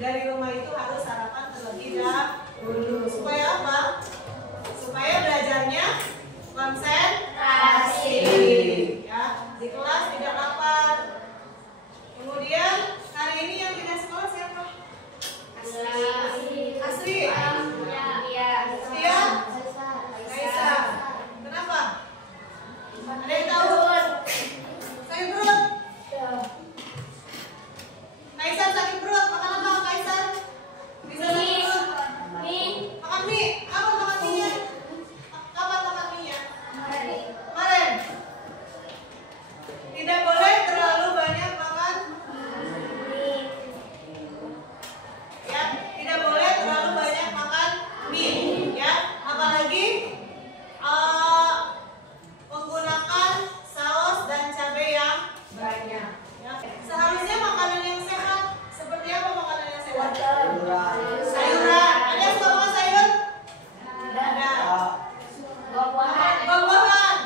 dari rumah itu harus sarapan terlebih dahulu. Supaya apa? Supaya belajarnya konsentrasi. Ya, di kelas tidak lapar. Kemudian hari ini yang tidak sekolah siapa? Asri. Asri. Iya. Kaisa. Kenapa? Ada yang tahu? Sakit perut? Kaisar sakit perut. Makan apa Kaisar? Bisa sakit perut? Makan mie. Apa makan mie-nya? Kapan makan mie-nya? Kemarin. Tidak boleh terlalu banyak makan mie. Ya, tidak boleh terlalu banyak makan mie. Ya, apalagi menggunakan saus dan cabai yang banyak. Ya. Seharusnya makanan yang sehat seperti apa makanan yang sehat? Sayuran. Ada yang suka makan sayur? Ada. Buah-buahan.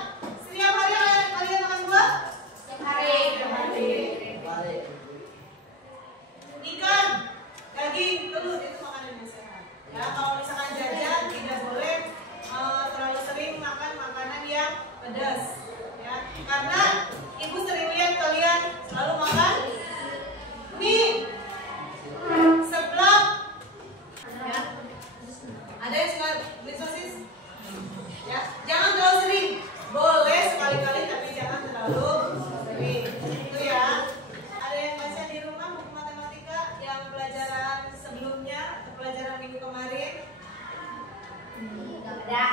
Setiap hari kalian makan buah? Setiap hari. Ikan, daging, telur itu makanan yang sehat. Ya, kalau misalkan jajan tidak boleh terlalu sering makan makanan yang pedas. Ya, karena ibu sering lihat kalian selalu makan mie, seblak. Ya. Ada yang suka beli sosis? Ya, jangan terlalu sering. Boleh sekali-kali tapi jangan terlalu sering. Itu ya. Ada yang baca di rumah buku matematika yang pelajaran sebelumnya atau pelajaran minggu kemarin? Ya.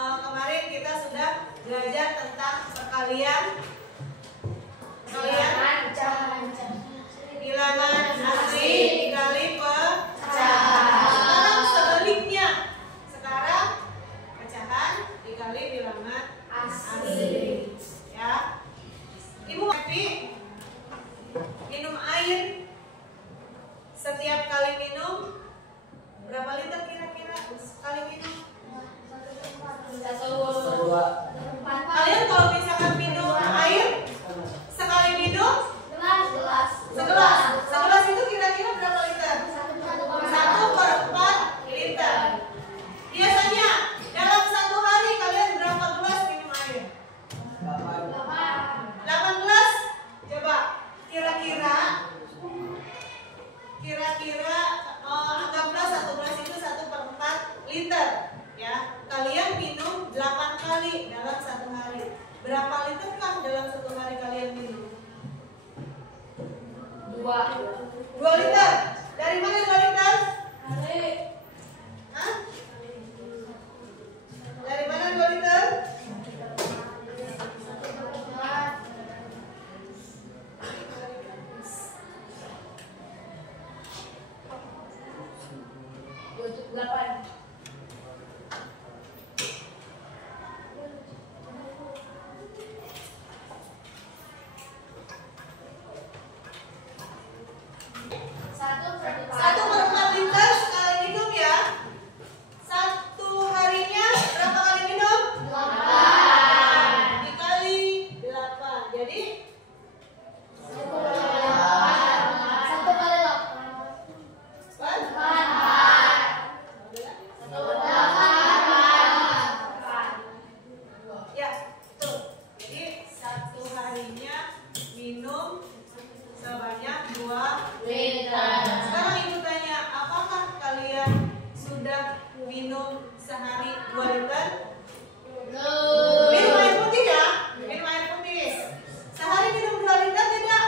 Kemarin kita sudah belajar tentang perkalian, bilangan asli dikali pecahan. Sekarang sebaliknya. Sekarang pecahan dikali bilangan asli. Ya. Ibu happy minum air. Setiap kali minum berapa liter kira-kira sekali minum? Kalian kalau misalkan minum ya. Kalian minum 8 kali dalam 1 hari. Berapa liter kan dalam 1 hari kalian minum? 2 liter. Dari mana 2 liter? Hah? Dari mana 2 liter? Satu per 4 liter sekali minum ya. 1 harinya berapa kali minum? 8 dikali 8. Jadi 1 kali 8. Ya, betul. Jadi 1 harinya minum sebanyak 2 liter. Sekarang ibu tanya, apakah kalian sudah minum sehari 2 liter? Minum air putih ya? Minum air putih. Sehari minum 2 liter tidak?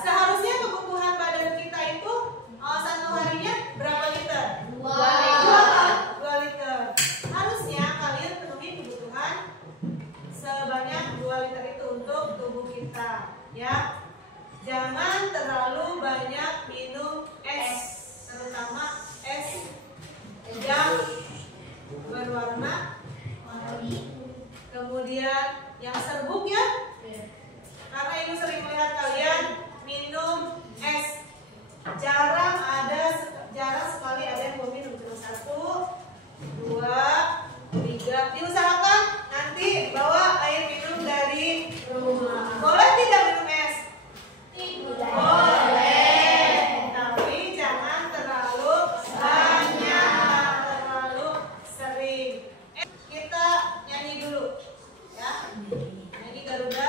Seharusnya kebutuhan badan kita itu 1 harinya berapa liter? 2 liter. Harusnya kalian penuhi kebutuhan sebanyak 2 liter itu untuk tubuh kita, ya. Jangan terlalu banyak minum es, terutama es yang berwarna warni. Kemudian yang serbuk ya, karena ibu sering melihat kalian minum es. Jarang sekali ada yang mau minum. Cuma 1, 2, 3. Diusahakan nanti bawa air minum dari rumah. Boleh tidak minum es? Boleh, tapi jangan terlalu banyak, terlalu sering. Kita nyanyi dulu, ya. Nyanyi Garuda.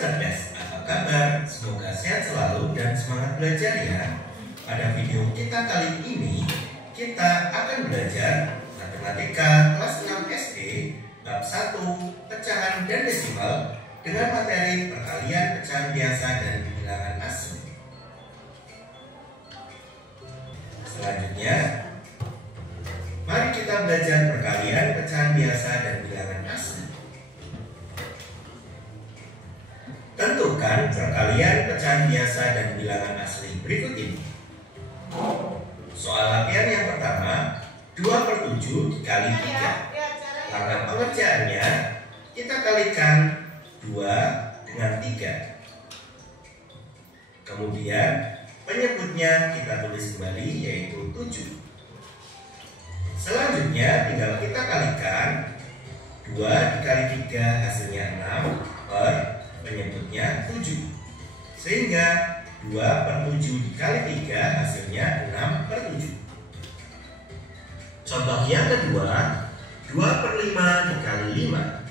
Sobat cerdas, apa kabar? Semoga sehat selalu dan semangat belajar ya. Pada video kita kali ini, kita akan belajar matematika kelas 6 SD, bab 1, pecahan dan desimal dengan materi perkalian pecahan biasa dan bilangan asli. Selanjutnya, mari kita belajar perkalian pecahan biasa dan bilangan asli. Tentukan perkalian pecahan biasa dan bilangan asli berikut ini. Soal latihan yang pertama, 2/7 dikali 3. Langkah pengerjaannya, kita kalikan 2 dengan 3. Kemudian penyebutnya kita tulis kembali, yaitu 7. Selanjutnya tinggal kita kalikan 2 dikali 3 hasilnya 6 per penyebutnya 7. Sehingga 2/7 dikali 3 hasilnya 6/7. Contoh yang kedua, 2/5 dikali 5.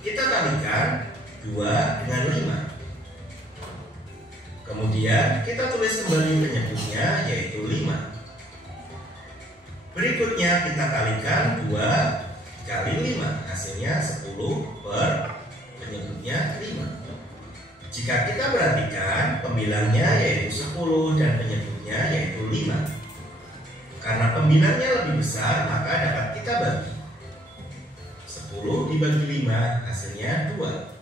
Kita kalikan 2 dengan 5. Kemudian kita tulis kembali penyebutnya, yaitu 5. Berikutnya kita kalikan 2 dikali 5, hasilnya 10 per penyebutnya 5. Jika kita perhatikan, pembilangnya yaitu 10 dan penyebutnya yaitu 5. Karena pembilangnya lebih besar, maka dapat kita bagi. 10 dibagi 5 hasilnya 2.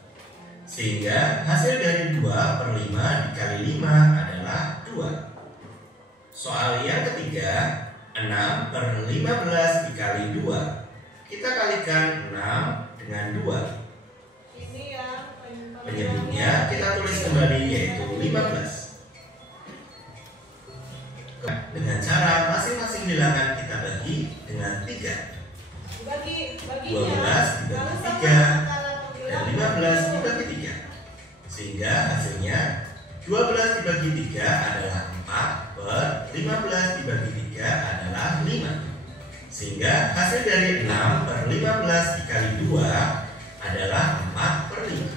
Sehingga hasil dari 2/5 dikali 5 adalah 2. Soal yang ketiga, 6/15 dikali 2. Kita kalikan 6 dengan 2. Penyebutnya kita tulis kembali, yaitu 15. Dengan cara masing-masing bilangan kita bagi dengan 3. 12 dibagi 3 dan 15 dibagi 3. Sehingga hasilnya 12 dibagi 3 adalah 4 per 15 dibagi 3 adalah 5. Sehingga hasil dari 6/15 dikali 2 adalah 4/5.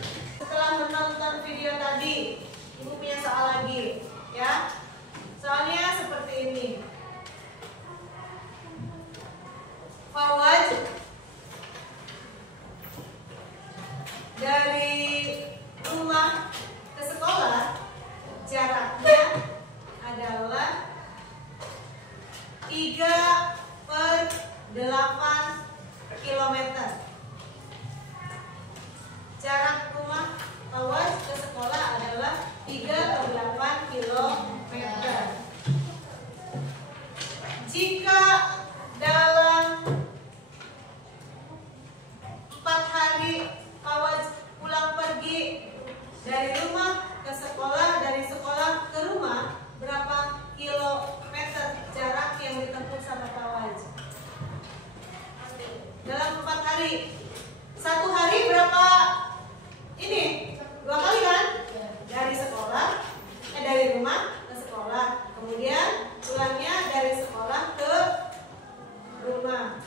Menonton video tadi, Ibu punya soal lagi, ya. Soalnya seperti ini. Fawaz dari rumah ke sekolah jaraknya adalah 3/8 km. Jarak rumah Fawaz ke sekolah adalah 3/8 km. Jika dalam 4 hari Fawaz pulang pergi dari rumah ke sekolah, dari sekolah ke rumah, berapa kilometer jarak yang ditempuh sama Fawaz? Dalam 4 hari. 1 hari berapa? Ini 2 kali kan? Dari rumah ke sekolah. Kemudian pulangnya dari sekolah ke rumah.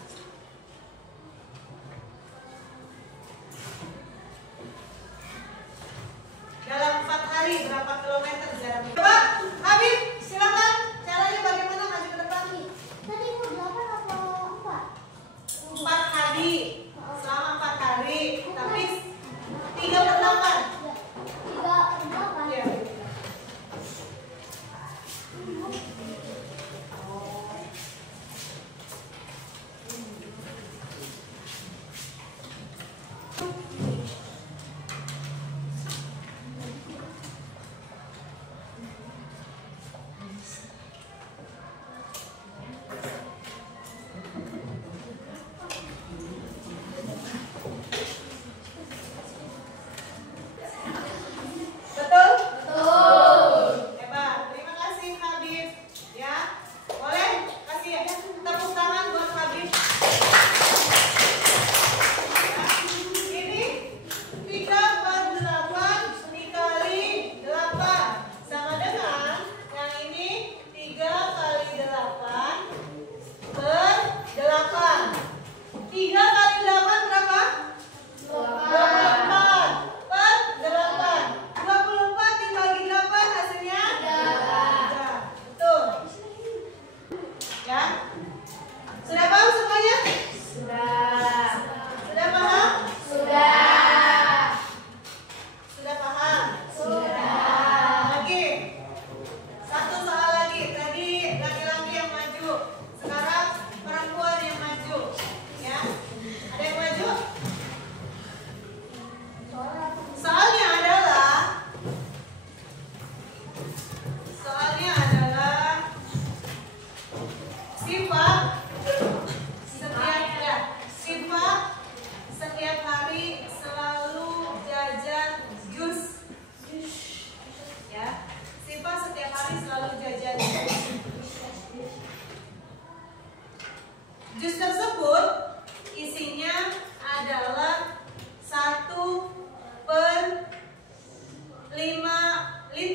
Dalam 4 hari berapa kilometer jaraknya? Coba, Habib, silakan. Caranya bagaimana? Maju ke depan. Tadi mau 8 atau 4? 4 hari. Selama 4 hari. Tapi 3/8. 3/8. Iya.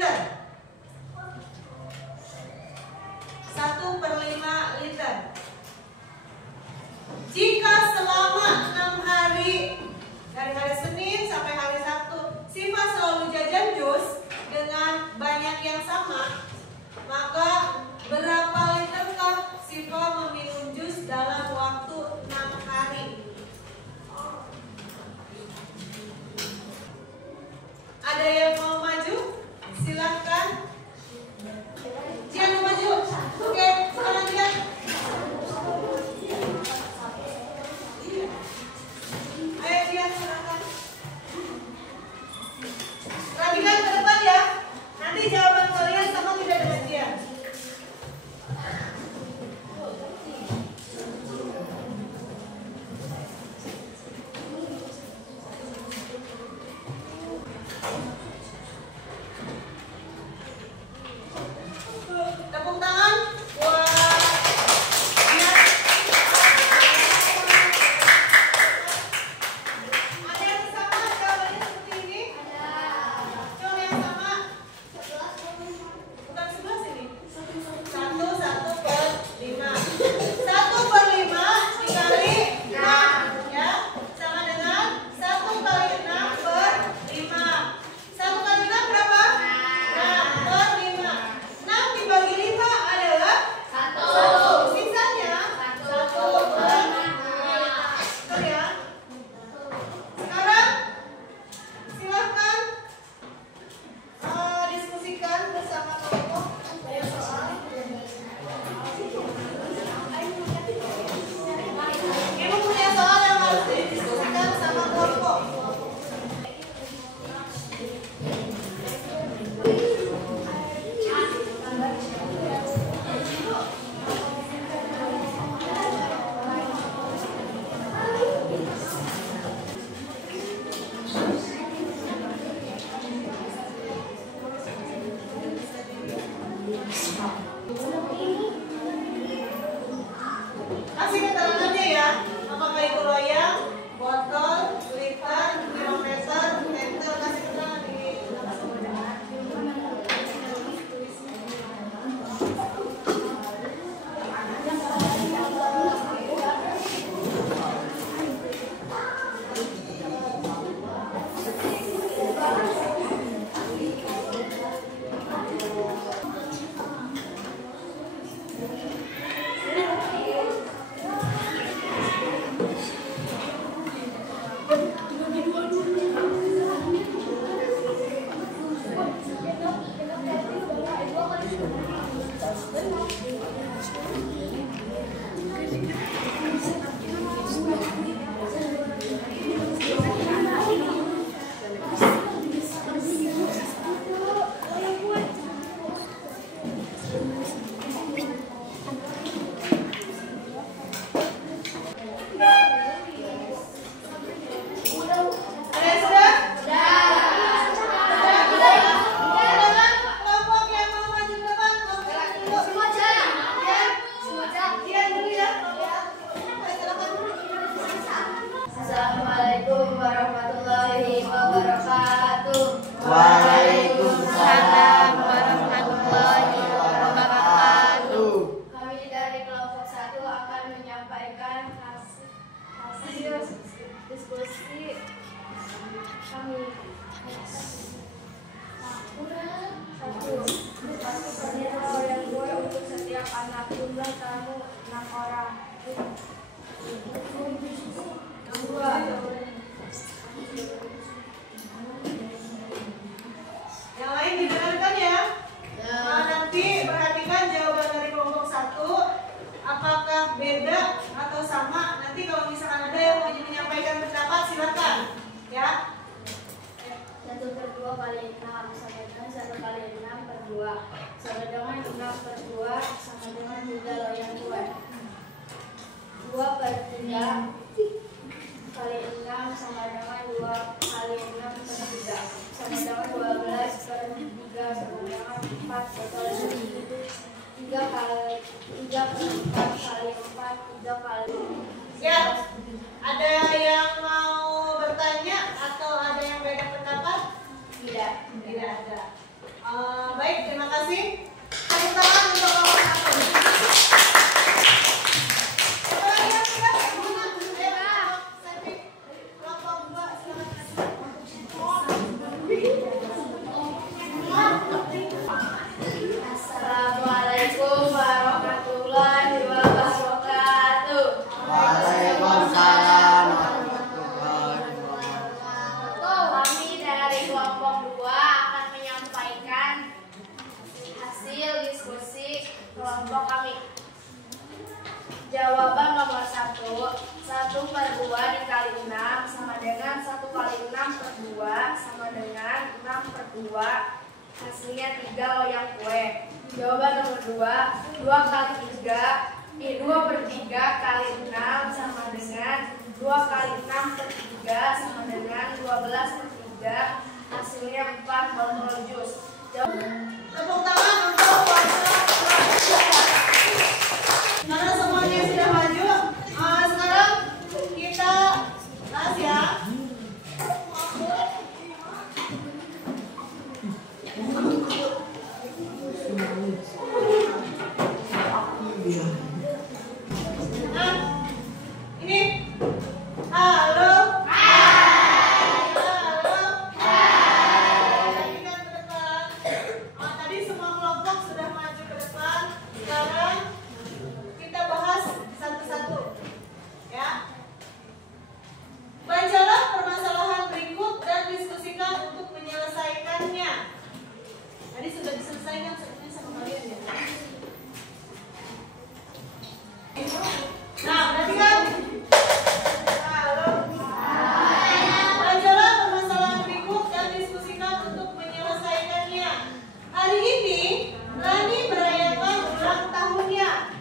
liter. 1/5 liter. Jika selama 6 hari dari hari Senin sampai hari Sabtu Siva selalu jajan jus dengan banyak yang sama, maka berapa literkah Siva meminum jus dalam waktu 6 hari? Ada yang mau maju? Silahkan. Jian mau maju? Oke, sekarang Jian. Ayo Jian, silahkan. Perhatikan ke depan ya. Nanti jawaban kalian sama tidak dengan Jian. Tepuk tangan buat Jian. Ada yang sama jawabannya seperti ini? Coba yang sama. Bukan 11 ini. 1/5. 1/5 dikali 6 ya. Sama dengan 1 kali 6/5. 1 kali 6 berapa? 6/5. 6 dibagi 5 adalah 1. Sisanya 1/5. Betul ya? Sekarang silahkan diskusikan bersama kelompok. Ibu punya soal yang harus didiskusikan sama kelompok. Kasih keterangannya ya. Apakah itu loyang, botol, liter, kilometer, meter. Kasih keterangan di ada yang sudah? Silakan kelompok yang mau maju ke depan, kelompok dulu. Jian dulu ya. Assalamualaikum warahmatullahi wabarakatuh. Waalaikumsalam warahmatullahi wabarakatuh. Kami dari kelompok 1 akan menyampaikan hasil diskusi kami. 1. Pernyataan orang tua untuk setiap anak, jumlah tamu 6 orang. 2. Yang lain didengarkan ya. Nanti perhatikan jawaban dari kelompok 1. Apakah beda atau sama? Nanti kalau misalkan ada yang mau menyampaikan pendapat silakan ya. 1/2 kali 6 sama dengan 1 kali 6/2 sama dengan 6/2 sama dengan 3 loyang buat. 2/3 kali 6 sama dengan 2 kali 6/3 sama dengan 12/3 sama dengan 4 botol susu. 3 kali 4 kali 4 3 kali. Ya, ada yang mau bertanya atau ada yang beda pendapat? Tidak. Tidak ada. Baik, terima kasih. Tepuk tangan untuk kelompok aku. Siapa lagi yang sudah? Mana? Ayo, Sepik. Kelompok 2, silakan. Assalamualaikum warahmatullahi wabarakatuh. Waalaikumsalam warahmatullahi wabarakatuh. Kami dari kelompok 2 akan menyampaikan hasil diskusi kelompok kami. Jawaban nomor 1, 1/2 dikali 6 sama dengan 1 kali 6 per 2 sama dengan 6 per 2. Hasilnya 3 loyang kue. Jawaban nomor 2, 2 kali 3, 2/3 kali 6 sama dengan 2 kali 6 per 3 sama dengan 12/3. Hasilnya 4 botol jus. Tepuk tangan untuk karena semuanya sudah maju. Sekarang kita bahas ya. Nah, ini halo. Halo. Kita ke depan. Tadi semua kelompok sudah maju ke depan. Sekarang kita bahas satu-satu. Ya. Bacalah permasalahan berikut dan diskusikan untuk menyelesaikannya. Tadi sudah diselesaikan sebenarnya sama kalian ya. Nah, perhatikan. Halo. Bacalah permasalahan berikut dan diskusikan untuk menyelesaikannya. Hari ini Rani merayakan ulang tahunnya.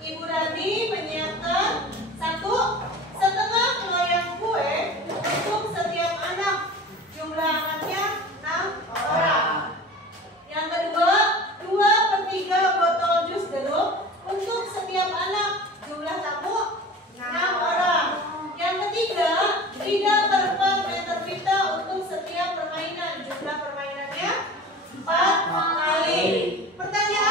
Ibu Rani menyiapkan 1,5 loyang kue untuk setiap anak. Jumlah anaknya 6 orang. Yang kedua, 2/3 botol jus jeruk untuk setiap anak. Jumlah tamu 6 orang. Yang ketiga, 3/4 meter pita untuk setiap permainan. Jumlah permainannya 4 kali. Pertanyaan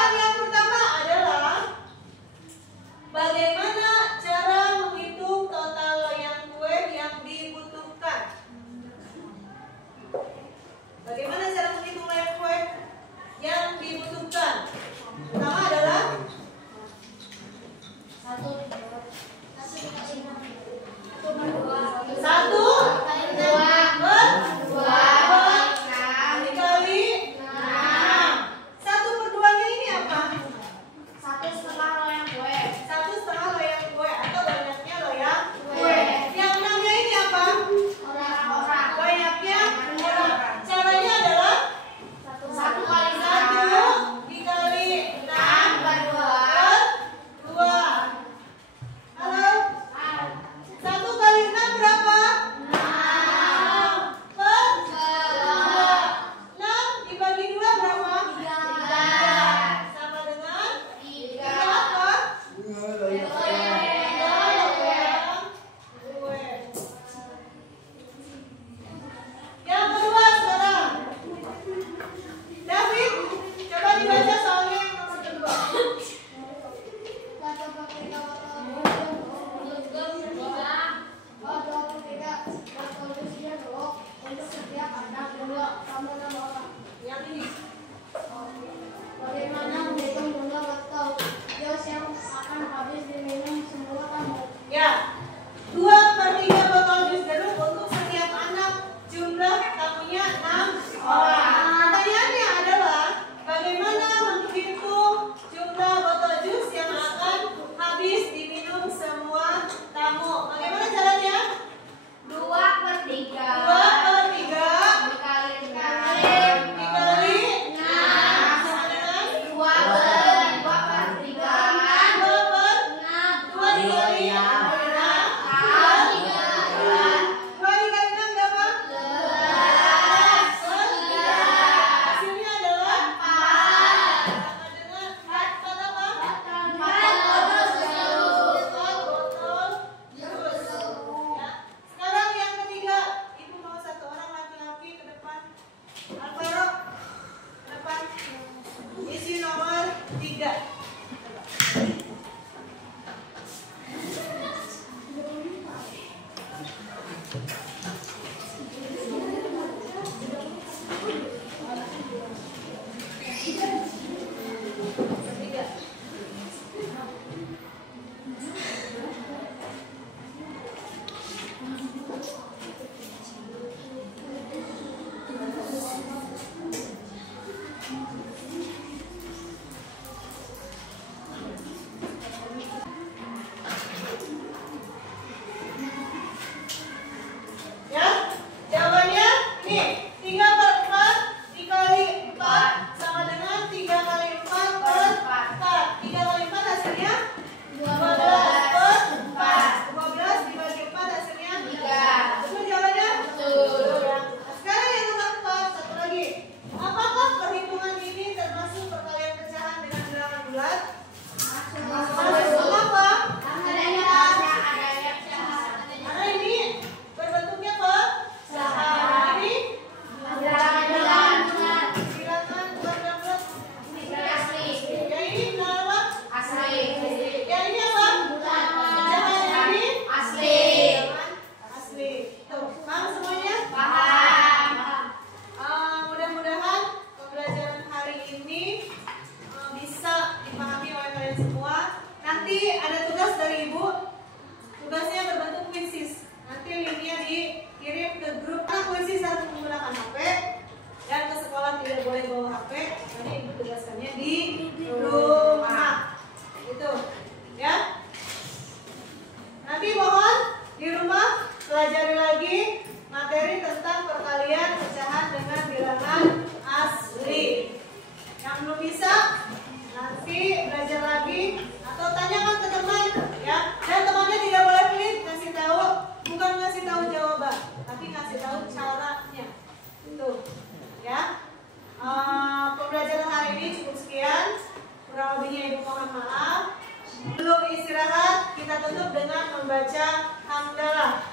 istirahat, kita tutup dengan membaca hamdalah.